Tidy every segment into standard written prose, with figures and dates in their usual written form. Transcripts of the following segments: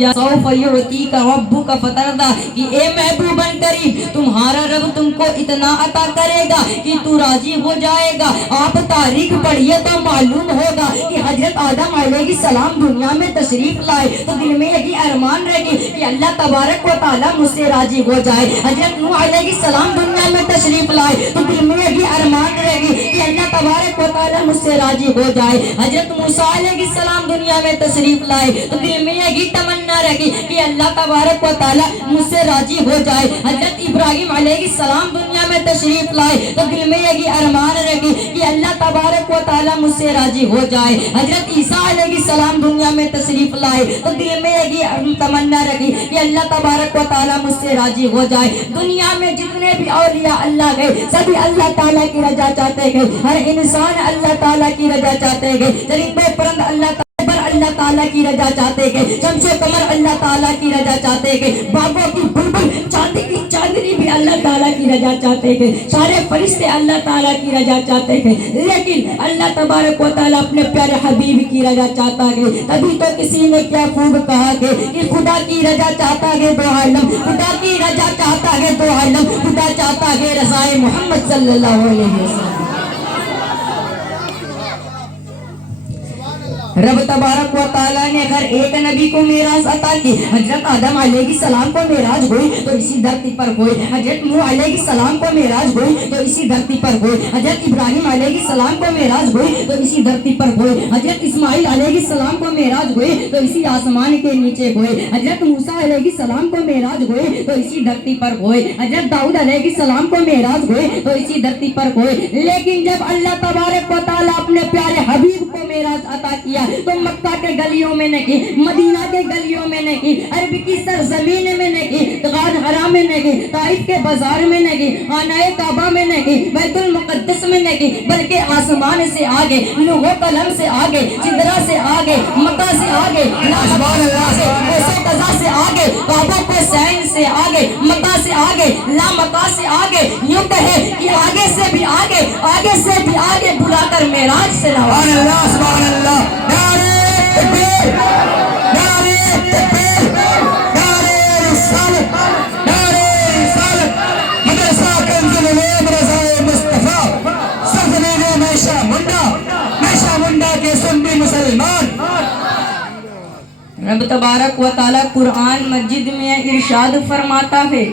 क्या सौफ युतीका रब्बुका फतरदा कि ए महबूबन करीम तुम्हारा रब तुमको इतना अता करेगा कि तू राजी हो जाएगा। आप तारीख पढ़िए तो मालूम होगा कि हजरत आदम अलैहिस्सलाम दुनिया में तशरीफ लाए तो दिल में यही अरमान रहेगी कि अल्लाह तबारक व तआला मुझसे राजी हो जाए। हजरत नूह अलैहिस्सलाम दुनिया में तशरीफ लाए तो दिल में यही अरमान रहेगी कि अल्लाह तबारक व तआला मुझसे राजी हो जाए। हजरत मूसा अलैहिस्सलाम दुनिया में तशरीफ लाए तो दिल में यही तमन्ना रहेगी कि अल्लाह तबारक व तआला मुझसे राजी हो जाए। हजरत इब्राहिम अलैहिस्सलाम दुनिया में तशरीफ लाए तो दिल में यही अरमान रहेगी कि अल्लाह तबारक व तआला मुझसे राजी हो जाए। हजरत ईसा अलैहिस्सलाम दुनिया में तशरीफ लाए तो दिल में यही तमन्ना रखी कि अल्लाह तबारक व तआला मुझसे राजी हो जाए। दुनिया में जितने भी औलिया अल्लाह गए सभी अल्लाह ताला की रजा चाहते गए। हर इंसान अल्लाह ताला की रजा चाहते गए। चरिंदे परंद अल्लाह ताला की रजा चाहते गए। शम्सो कमर अल्लाह ताला की रजा चाहते गए। बागों की बुलबुल चांदी की चांदनी भी अल्लाह ताला की रजा चाहते गए। सारे फरिश्ते अल्लाह ताला की रजा चाहते गए। लेकिन अल्लाह तबारक व तआला अपने प्यारे हबीब की रजा चाहता गए। तभी तो किसी ने क्या खूब कहा कि खुदा की रजा चाहता है दो आलम, खुदा की रजा चाहता है दो आलम, खुदा चाहता है रज़ाए मोहम्मद सल्लल्लाहु अलैहि वसल्लम। रब तबारक व तआला ने हर एक नबी को मेराज अता की। हजरत आदम अलैहिस्सलाम को मेराज हुई तो इसी धरती पर हुई। हजरत नूह अलैहिस्सलाम को मेराज हुई तो इसी धरती पर हुई। हजरत इब्राहिम अलैहिस्सलाम को मेराज हुई तो इसी धरती पर हुई। हजरत इस्माइल अलैहिस्सलाम को मेराज हुई तो इसी आसमान के नीचे हुई। हजरत मूसा अलैहिस्सलाम को मेराज हुई तो इसी धरती पर हुई। हजरत दाऊद अलैहिस्सलाम को मेराज हुई तो इसी धरती पर हुई। लेकिन जब अल्लाह तबारक व तआला अपने प्यारे हबीब को मेराज अता किया तो मक्का के गलियों में नहीं, मदीना के गलियों में नहीं, अरब की सरजमीन में नहीं, गार हराम में नहीं, ताइफ के बाजार में नहीं, आनाए काबा में नहीं, बैतुल मुकद्दस में नहीं, बल्कि आसमान से आगे, लौह कलम से आगे, सिदरा से आगे, मक्का से आगे, से आगे, काबा को सैन से आगे, मक्का से आगे, ला मक्का से आगे, यूं कहे कि आगे से भी आगे, आगे से भी आगे बुलाकर मेराज से नवाजा। सुभान अल्लाह। रब तबारक व तआला कुरान मस्जिद में इरशाद फरमाता है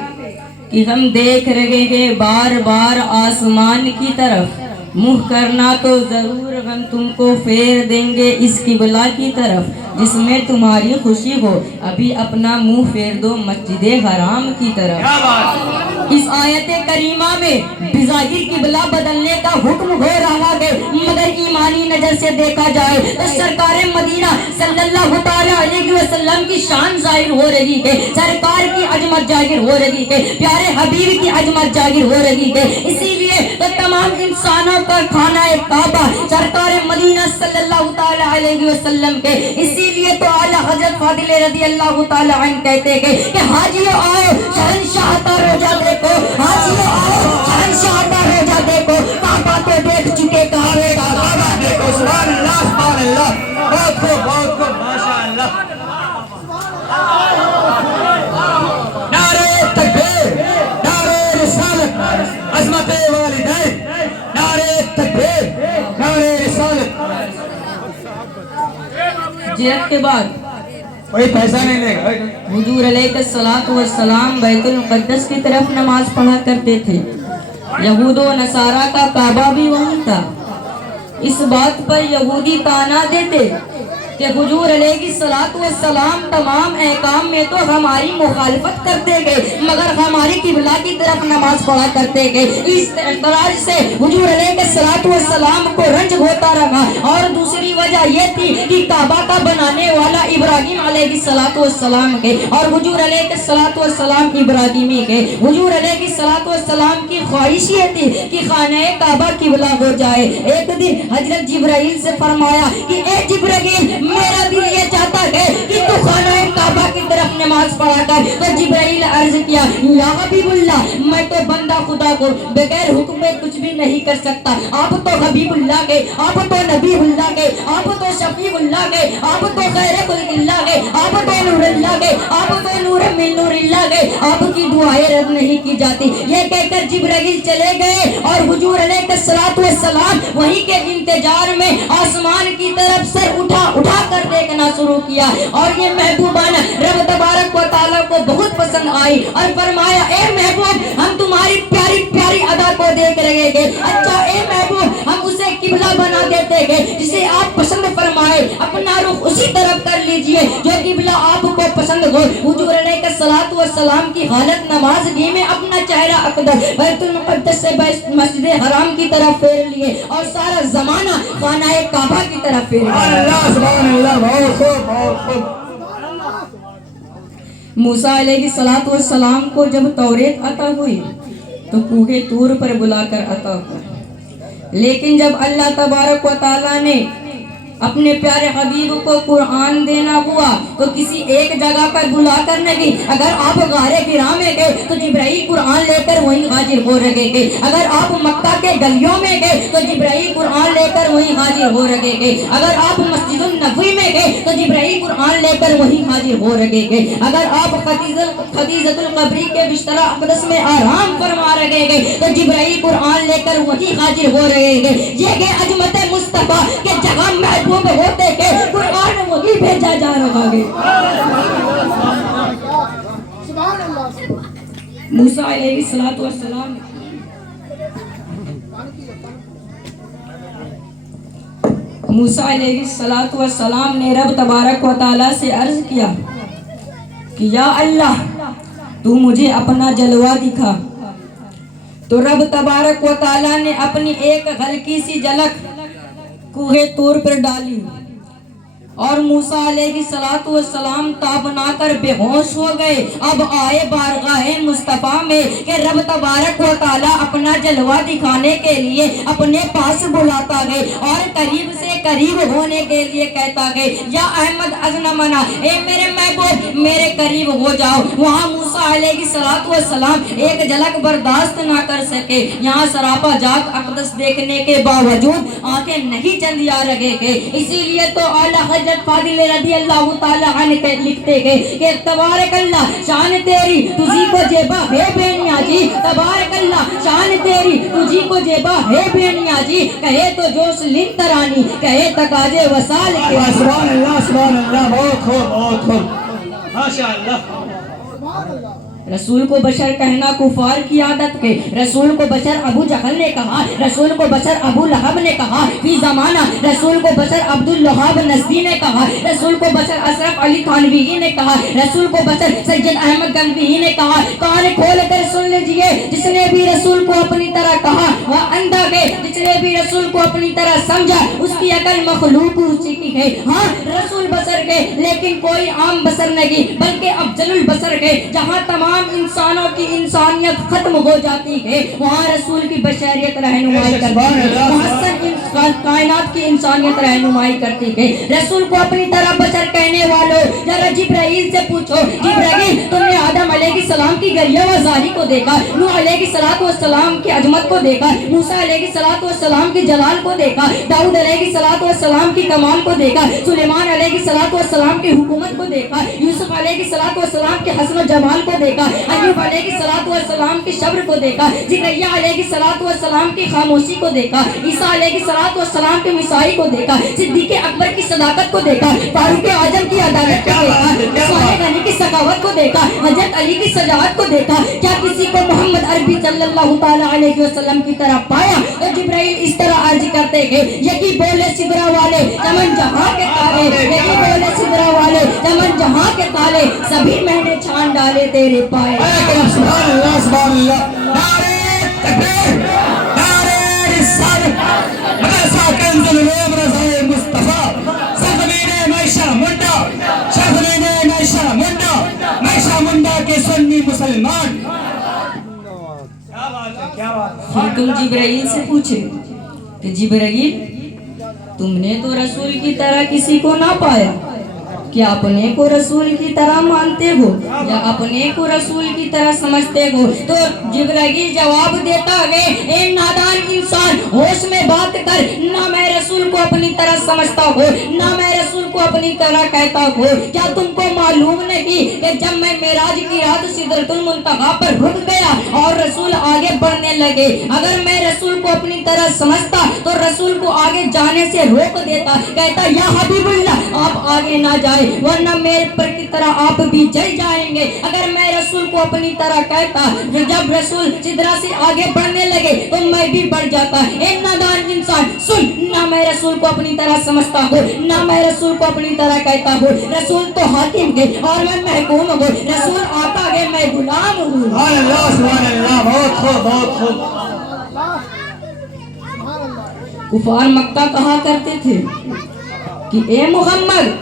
कि हम देख रहे हैं बार बार आसमान की तरफ, मुँह करना तो जरूर हम तुमको फेर देंगे इस किबला की तरफ जिसमें तुम्हारी खुशी हो। अभी अपना मुंह फेर दो मस्जिद हराम की तरफ। इस आयत करीमा में बिज़ाहिर किबला बदलने का हुक्म हो रहा है, मगर ईमानी नजर से देखा जाए तो सरकार मदीना सल्लल्लाहु तआला अलैहि वसल्लम की शान जाहिर हो रही है, सरकार की अजमत जाहिर हो रही है, प्यारे हबीब की अजमत जाहिर हो रही है। इसीलिए तो तमाम इंसानों का खाना काबा सरकार मदीना सल्लल्लाहु तआला अलैहि वसल्लम के। इसीलिए तो आला हजरत फादिल रज़ियल्लाहु तआला अन्हु कहते हैं कि हाजियो आओ शहंशाह का रोजा देखो, हाजियो आओ शहंशाह का रोजा देखो, काबा तो देख चुके काबे का काबा देखो। सुभान अल्लाह, सुभान अल्लाह, बहुत खूब माशाअल्लाह। नारे तकबीर, नारे रिसालत, अज़मत वालिदैन, नारे तकबीर, नारे रिसालत। जियारत के बाद कोई पैसा नहीं लेगा। हुजूर अलैहिस्सलातु वस्सलाम बैतुल मुक़द्दस की तरफ नमाज पढ़ा करते थे। यहूद व नसारा का काबा भी वहीं था। इस बात पर यहूदी ताना देते कि हुजूर अलैहिस्सलातु वस्सलाम तमाम अहकाम में तो हमारी मुखालफत करते गए, मगर हमारी किबला की तरफ नमाज पढ़ा करते गए। इस एतराज से हुजूर अलैहिस्सलातु वस्सलाम को रंज होता रहा। और दूसरी वजह यह थी कि काबा का बनाने वाला इब्राहिम अलैहिस्सलातु वस्सलाम के और हुजूर अलैहिस्सलातु वस्सलाम इब्राहिमी के। हुजूर अलैहिस्सलातु वस्सलाम की ख्वाहिश ये थी कि खाने काबा किबला हो जाए। एक दिन हजरत जिब्राइल से फरमाया कि ए जिब्राइल, मेरा दिल ये चाहता है कि तू खाना काबा की तरफ नमाज पढ़ा कर तो जिब्राइल अर्ज किया, या हबीबुल्लाह, मैं तो बंदा खुदा को बगैर हुक्म में कुछ भी नहीं कर सकता। आप तो हबीबुल्लाह के, आप तो नबीउल्लाह के, आप तो शफीउल्लाह के, आप तो खैर खुल्किल्लाह के, आप तो नूरुल्लाह के, आप तो नूर मिन नूरिल्लाह के, आपकी दुआएं रद्द नहीं की जाती। ये कहकर जिब्राइल चले गए और हुजूर अलैहिस्सलातु वस्सलाम वहीं के इंतजार में आसमान की तरफ सर उठा कर देखना शुरू किया और ये महबूबाना रब तबारक व तआला को बहुत पसंद आई और फरमाया, ए महबूब, हम तुम्हारी प्यारी प्यारी अदा को देख रहे थे। अच्छा ए महबूब, हम उसे किबला बना देते हैं जिसे आप पसंद फरमाए, अपना रुख उसी तरफ कर लीजिए जो किबला आपको पसंद हो। हुजूर अलैहिस्सलातु वस्सलाम की हालत नमाज़गी में अपना चेहरा अक़दस बैतुल मुक़द्दस से मस्जिद हराम की तरफ फेर लिए और सारा जमाना खानाए काबा की तरफ फेर लिया। अल्लाह सुभान अल्लाह, बहुत खूब बहुत खूब। मूसा अलैहिस्सलातु वस्सलाम को जब तौरेत अता हुई तो कूहे तूर पर बुलाकर अता हुआ, लेकिन जब अल्लाह तबारक व तआला ने अपने प्यारे हबीब को कुरान देना हुआ तो किसी एक जगह पर बुलाकर नहीं, अगर आप गारे गिरा में गए तो जिब्राइल कुरान लेकर वहीं हाजिर हो रहे थे, अगर आप मक्का के गलियों में गए तो जिब्राइल कुरान लेकर वहीं हाजिर हो रहे थे, अगर आप मस्जिदुन नबवी में गए तो जिब्राइल कुरान लेकर वहीं हाजिर हो रहे थे, अगर आप खदीजतुल कबरी के बिस्तर अक़दस में आराम फरमा रहे थे तो जिब्राइल कुरान लेकर वहीं हाजिर हो रहे थे। ये गए अजमत मुस्तफा के जगह में होते के कुरान वही भेजा जा रहा है। मूसा अलैहिस्सलातु वस्सलाम मूसा अलैहिस्सलाम ने रब तबारक व तआला से अर्ज किया कि या अल्लाह, तू मुझे अपना जलवा दिखा। तो रब तबारक व तआला ने अपनी एक हल्की सी झलक कूहे तूर पर डाली और मूसा अलैहिस्सलातु वस्सलाम ताबना कर बेहोश हो गए। अब आए बारगाह मुस्तफा में कि रब तबारक व तआला अपना जलवा दिखाने के लिए अपने पास बुलाता गए और करीब से करीब होने के लिए कहता गए, या अहमद अज़नमना, ए मेरे महबूब मेरे करीब हो जाओ। वहाँ मूसा अलैहिस्सलातु वस्सलाम एक झलक बर्दाश्त ना कर सके। यहाँ सरापा जात अक़दस देखने के बावजूद आंखें नहीं चंद आ रहे थे। इसीलिए तो आला हज़रत फादिल रज़ियल्लाहु ताला अन्हु लिखते हैं कि तबारक अल्लाह शान तेरी तुझी को जेबा है बेनियाजी, तबारक अल्लाह शान तेरी तुझी को जेबा है बेनियाजी, कहे तो जोश लिन तरानी, कहे तकाजे वसाल के। सुभान अल्लाह, बहुत खूब बहुत खूब, माशाअल्लाह। रसूल को बशर कहना कुफार की आदत के। रसूल को बशर अबू जहल ने कहा, रसूल को बशर अबू लहब ने कहा फी जमाना, रसूल को बशर अब्दुल वहाब नज़दी ने कहा, रसूल को बशर अशरफ अली थानवी ने कहा, रसूल को बशर सैयद अहमद गंगवी ने कहा। कान खोल कर सुन लीजिए, जिसने भी रसूल को अपनी तरह कहा वह अंधा है, जिसने भी रसूल को अपनी तरह समझा उसकी अकल मखलूक हो चुकी है। हाँ, रसूल बशर के, लेकिन कोई आम बशर नहीं बल्कि अफजलुल बशर के। जहाँ तमाम इंसानों की इंसानियत खत्म हो जाती है वहाँ रसूल की बशरियत रहनुमाई करती है, वहाँ सब कायनात की इंसानियत रहनुमाई करती है। रसूल को अपनी तरह बशर कहने वालों, जरा जिब्राइल से पूछो, जिब्राइल तुमने आदम अलैहिस्सलाम की गरियावाज़ारी को देखा, नूह अलैहिस्सलातु वस्सलाम की अजमत को देखा, मूसा अलैहिस्सलातु वस्सलाम की जलाल को देखा, दाऊद अलैहिस्सलातु वस्सलाम की कमाल को देखा, सुलेमान अलैहिस्सलातु वस्सलाम की हुकूमत को देखा, यूसुफ अलैहिस्सलातु वस्सलाम के हस्न जमाल को देखा, अय्यूब अलैहिस्सलातु वस्सलाम की सब्र को देखा, ज़करिया अलैहिस्सलातु वस्सलाम की खामोशी को देखा, ईसा अलैहिस्सलातु वस्सलाम की मिसाई को देखा, सिद्दीक़ अकबर की सदाकत को देखा, फारूक आजम की अदालत को देखा, उस्मान गनी की सखावत को देखा, हज़रत अली की सजावत को देखा। क्या किसी को मोहम्मद अरबी सल्लल्लाहु ताला अलैहि वसल्लम की तरह पाया? तो जिब्राइल इस तरह अर्ज करते हैं, यकी बोले सिदरा वाले चमन जहां के ताले, यकी बोले सिदरा वाले चमन जहां के ताले, सभी मैंने छान डाले तेरे पाए। सुभान अल्लाह, सुभान अल्लाह। नारे तकबीर, नारे रिसालत, मदरसा कंजुल उलूम रज़ाए मुस्तफा, सफ़मीने मैशा मुंडा, सफ़मीने मैशा मुंडा, मैशा मुंडा के सुन्नी मुसलमान। क्या बात है, क्या बात है। फिर तुम जिब्राइल से पूछे कि जिब्राइल तुमने तो रसूल की तरह किसी को ना पाया, क्या अपने को रसूल की तरह मानते हो या अपने को रसूल की तरह समझते हो? तो जिब्राइल जवाब देता है, ए नादान इंसान, होश में बात कर, ना मैं रसूल को अपनी तरह समझता हूँ, ना मैं रसूल को अपनी तरह कहता हूँ। क्या तुमको मालूम नहीं कि जब मैं मेराज की रात सिदरतुल मुंतहा पर रुक गया और रसूल आगे बढ़ने लगे, अगर मैं रसूल को अपनी तरह समझता तो रसूल को आगे जाने से रोक देता, कहता या हबीबुल्लाह आप आगे ना जाए वरना मेरे पर की तरह आप भी जल जाएंगे। अगर मैं रसूल को अपनी तरह कहता, जब रसूल सिदरा से आगे बढ़ने लगे तो मैं भी बढ़ जाता। ए नादान इंसान सुन, ना मैं रसूल को अपनी तरह समझता हूँ, ना मैं रसूल को अपनी तरह कहता हूँ। रसूल तो हाकिम है और मैं महकूम हूँ, रसूल आता है मैं गुलाम हूँ। सुभान अल्लाह, बहुत खूब, बहुत खूब। कुफार मक्का कहा करते थे कि ए मोहम्मद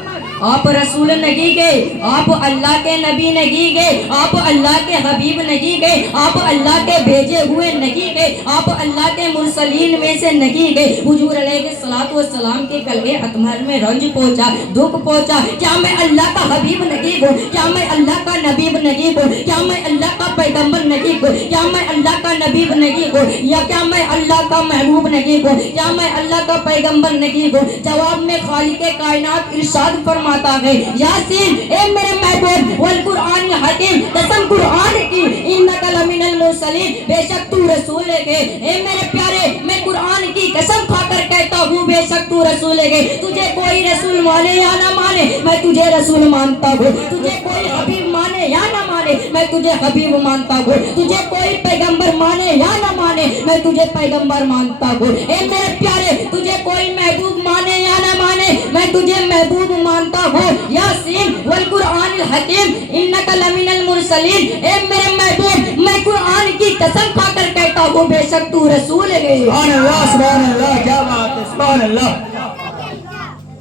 आप रसूल नहीं गए, आप अल्लाह के नबी नहीं गए, आप अल्लाह के हबीब नहीं गए, आप अल्लाह के भेजे हुए नहीं गए, आप अल्लाह के मुरसलीन में से नहीं गए। हुजूर अलैहिस्सलातु वस्सलाम के कल्बे अतहर में रंज पहुंचा, दुख पहुंचा। क्या मैं अल्लाह का हबीब नहीं हूँ? क्या मैं अल्लाह का नबीब नहीं हूँ? क्या मैं अल्लाह का पैगंबर नहीं हूँ? क्या मैं अल्लाह का नबीब नहीं हूँ? या क्या मैं अल्लाह का महबूब नहीं हूँ? क्या मैं अल्लाह का पैगंबर नहीं हूँ? जवाब में खालिक कायनात इरशाद फरमाता है, यासीन ए मेरे महबूब वल कुरान हकीम, कसम कुरान की, इन्नका लमिनल मुरसलीन, बेशक तू रसूल है। ए मेरे प्यारे, मैं कुरान की कसम खाकर कहता हूँ बेशक तू रसूल है। तुझे कोई रसूल माने या ना माने, मैं तुझे रसूल मानता हूँ। तुझे कोई हबीब माने या ना माने, मैं तुझे हबीब मानता हूँ। तुझे कोई पैगंबर माने या ना माने, मैं तुझे पैगंबर मानता हूँ। ए मेरे प्यारे, तुझे कोई महबूब माने या ना माने, मैं तुझे महबूब मानता हूँ। यासीन वल कुरानिल हकीम, इन्नका लमिनल मुरसलीन, ए मेरे महबूब मैं कुरान की कसम खाकर कहता हूँ बेशक तू रसूल है। सुभान अल्लाह, क्या बात है, सुभान अल्लाह।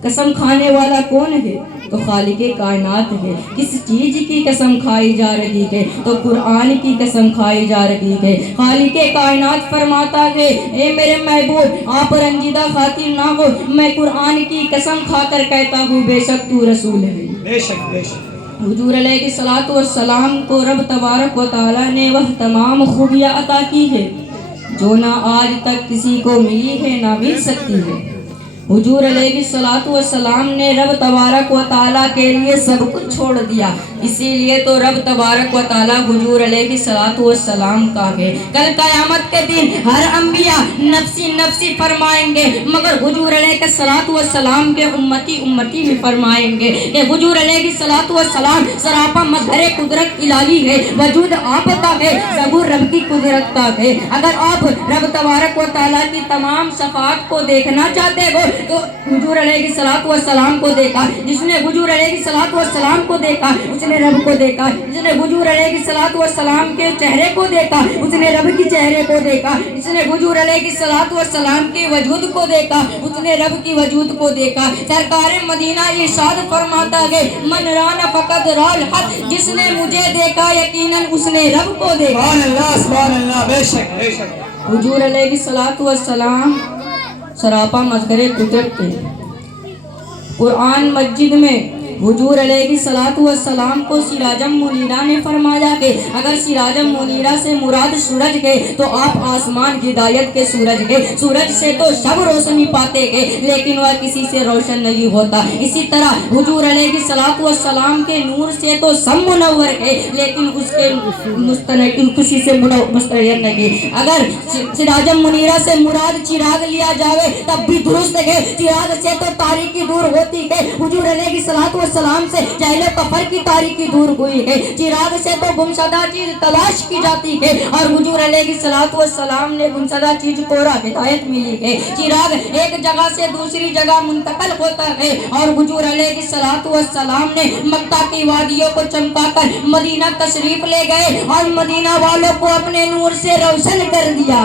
कसम खाने वाला कौन है? तो खालिके कायनात है। किस चीज की कसम खाई जा रही है? तो कुरान की कसम खाई जा रही है। खालिके कायनात फरमाता है, ए मेरे महबूब आप रंजीदा खातिर ना हो, मैं कुरान की कसम खाकर कहता हूँ बेशक तू रसूल है। बेशक बेशक। हुजूर अलैहिस्सलातु वस्सलाम को रब तबारक व तआला ने वह तमाम खूबियाँ अता की है जो ना आज तक किसी को मिली है ना मिल सकती है। हुजूर अलैहिस्सलातु वस्सलाम ने रब तबारक व तआला के लिए सब कुछ छोड़ दिया, इसीलिए तो रब तबारक व तआला हुजूर अलैहिस्सलातु वस्सलाम का है। कल क़यामत के दिन हर अंबिया नफ्सी नफ्सी फरमाएंगे, मगर हुजूर अलैहिस्सलातु वस्सलाम के उम्मती उम्मती भी फरमाएंगे कि हुजूर अलैहिस्सलातु वस्सलाम सरापा मज़हरे कुदरत इलाही है, वजूद आपका है, ज़बूर रब की कुदरत का है। अगर आप रब तबारक व तआला की तमाम सफ़ात को देखना चाहते हो तो हुजूर अलैहिस्सलातु वस्सलाम को देखा। जिसने हुजूर अलैहिस्सलातु वस्सलाम को देखा उसने रब को देखा। जिसने हुजूर अलैहिस्सलातु वस्सलाम के चेहरे को देखा उसने रब के चेहरे को देखा। जिसने हुजूर अलैहिस्सलातु वस्सलाम के वजूद को देखा उसने रब की वजूद को देखा। सरकार मदीना इरशाद फरमाता है, मन राना फकत राल हक, जिसने मुझे देखा यकीनन उसने रब को देखा। सुभान अल्लाह, बेशक बेशक। हुजूर अलैहिस्सलातु वस्सलाम सरापा मज़हरे कुदरत थे। कुरान मस्जिद में हुजूर अलैहिस्सलातु वस्सलाम को सिराजम मुनीरा ने फरमाया कि अगर सिराजम मुनीरा से मुराद सूरज है तो आप आसमान हिदायत के सूरज है। सूरज से तो सब रोशनी पाते हैं लेकिन वह किसी से रोशन नहीं होता। इसी तरह हुजूर अलैहिस्सलातु वस्सलाम के नूर से तो सब मुनव्वर है लेकिन उसके किसी से मुस्तैर नहीं। अगर सिराजम मुनीरा से मुराद चिराग लिया जाए तब भी दुरुस्त है। चिराग से तो तारीकी दूर होती है। हुजूर अलैहिस्सलातु वस्सलाम से जहले कफर की तारीकी दूर हुई है। चिराग से तो गुमशुदा चीज तलाश की जाती है और हुजूर अलैहिस्सलातु वस्सलाम ने गुमशुदा चीज को हिदायत मिली है। चिराग एक जगह से दूसरी जगह मुंतकिल होता है और हुजूर अलैहिस्सलातु वस्सलाम ने मक्का की वादियों को चमकाकर मदीना तशरीफ ले गए और मदीना वालों को अपने नूर से रोशन कर दिया।